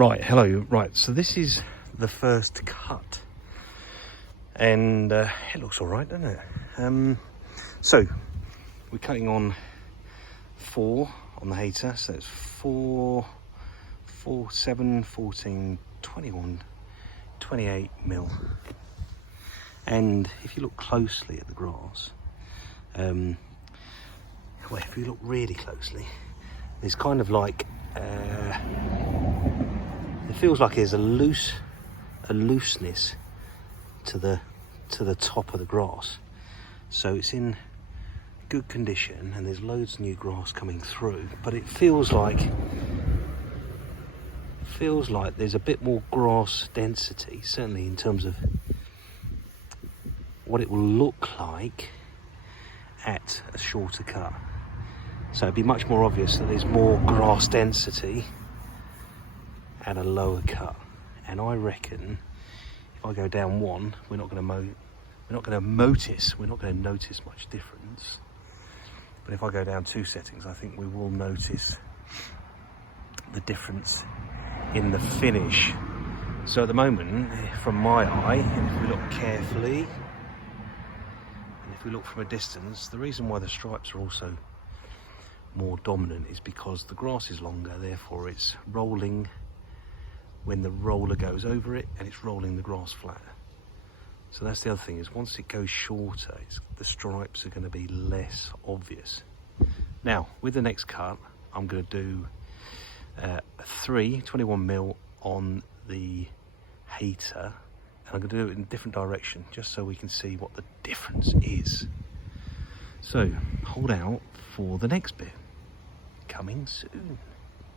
Right, hello. Right, so this is the first cut, and it looks all right, doesn't it? So we're cutting on 4 on the hater, so it's 4, 7, 14, 21, 28 mil. And if you look closely at the grass, well, if you look really closely, there's kind of like it feels like there's a looseness to the top of the grass. So it's in good condition, and there's loads of new grass coming through. But it feels like there's a bit more grass density, certainly in terms of what it will look like at a shorter cut. So it'd be much more obvious that there's more grass density at a lower cut. And I reckon if I go down 1, we're not going to notice much difference. But if I go down 2 settings, I think we will notice the difference in the finish. So at the moment, from my eye, and if we look carefully, and if we look from a distance, the reason why the stripes are also more dominant is because the grass is longer, therefore it's rolling when the roller goes over it, and it's rolling the grass flat. So that's the other thing, is once it goes shorter, the stripes are going to be less obvious. Now, with the next cut, I'm going to do 3 21 mil on the hater, and I'm going to do it in a different direction, just so we can see what the difference is. So, hold out for the next bit, coming soon.